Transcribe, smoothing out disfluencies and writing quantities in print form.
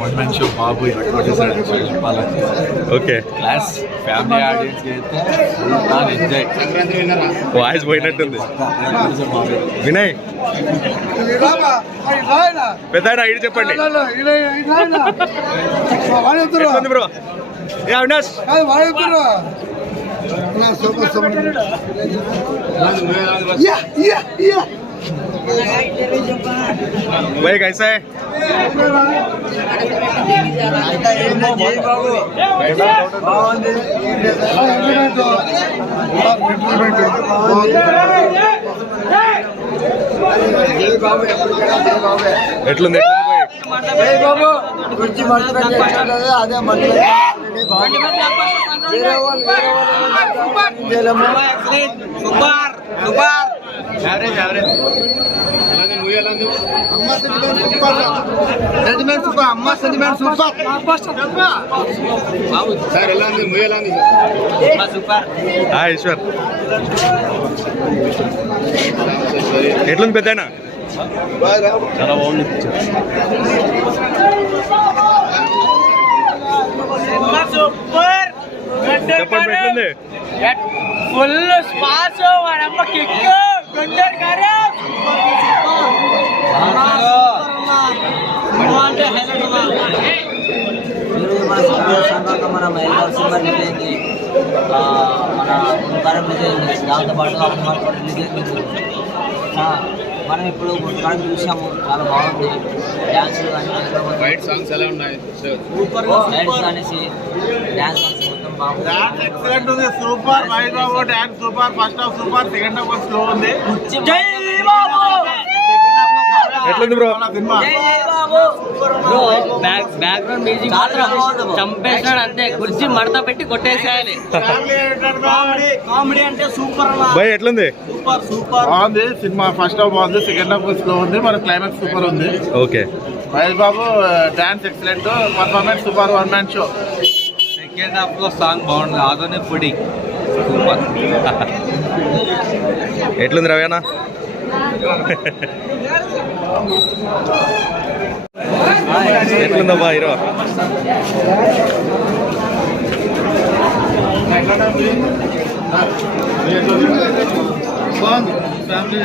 One man show బాబు okay class family audience అయితే enjoy. Voice పోయినట్టుంది. Vinay పెద్ద ID చెప్పండి bro. ఏ అవినాష్ भाई कैसा है? ఎట్లుంది ఈశ్వర్ ఎట్లుంది పెద్దనా? చాలా బాగుంది. చెప్పండి ఎట్లుంది? ఫుల్ స్పాస్ వాడమ్మ కిక్ గుండర్ గారు మన మహిళా సినిమా రిలీజ్ అయింది. మన ముందుకారం రిలీజ్ అయింది. దాంతో పాటు అభిమానులు కూడా రిలీజ్ అయింది. మనం ఇప్పుడు ముందుకారం చూసాము, చాలా బాగుంది. డ్యాన్సులు కానీ ఫైట్ సాంగ్స్ ఎలా ఉన్నాయి? డ్యాన్స్ అనేసి డ్యాన్స్ సాంగ్స్ మొత్తం బాగుంది. ఎక్సలెంట్ ఉంది. సూపర్ వైబాబు dance super. First half super, second half slow ఉంది. ఎట్లుంది బ్రో? బ్యాక్గ్రౌండ్ మ్యూజిక్ చంపేసాడు అంతే. కుర్చీ మడత పెట్టి కొట్టేసేయాలి. కామెడీ అంటే సూపర్. భయ్ ఎట్లుంది? సూపర్ సూపర్ బాగుంది సినిమా. ఫస్ట్ హాఫ్ బాగుంది, సెకండ్ హాఫ్ స్లో ఉంది, మన క్లైమాక్స్ సూపర్ ఉంది. Okay. Mahesh Babu dance excellent, performance super, one man show. Second half లో సాంగ్ బాగుంది, అదనే పొడి సూపర్. ఎట్లుంది రవేనా? ఎట్లుందబ్బా హీరో? బాగుంది ఫ్యామిలీ.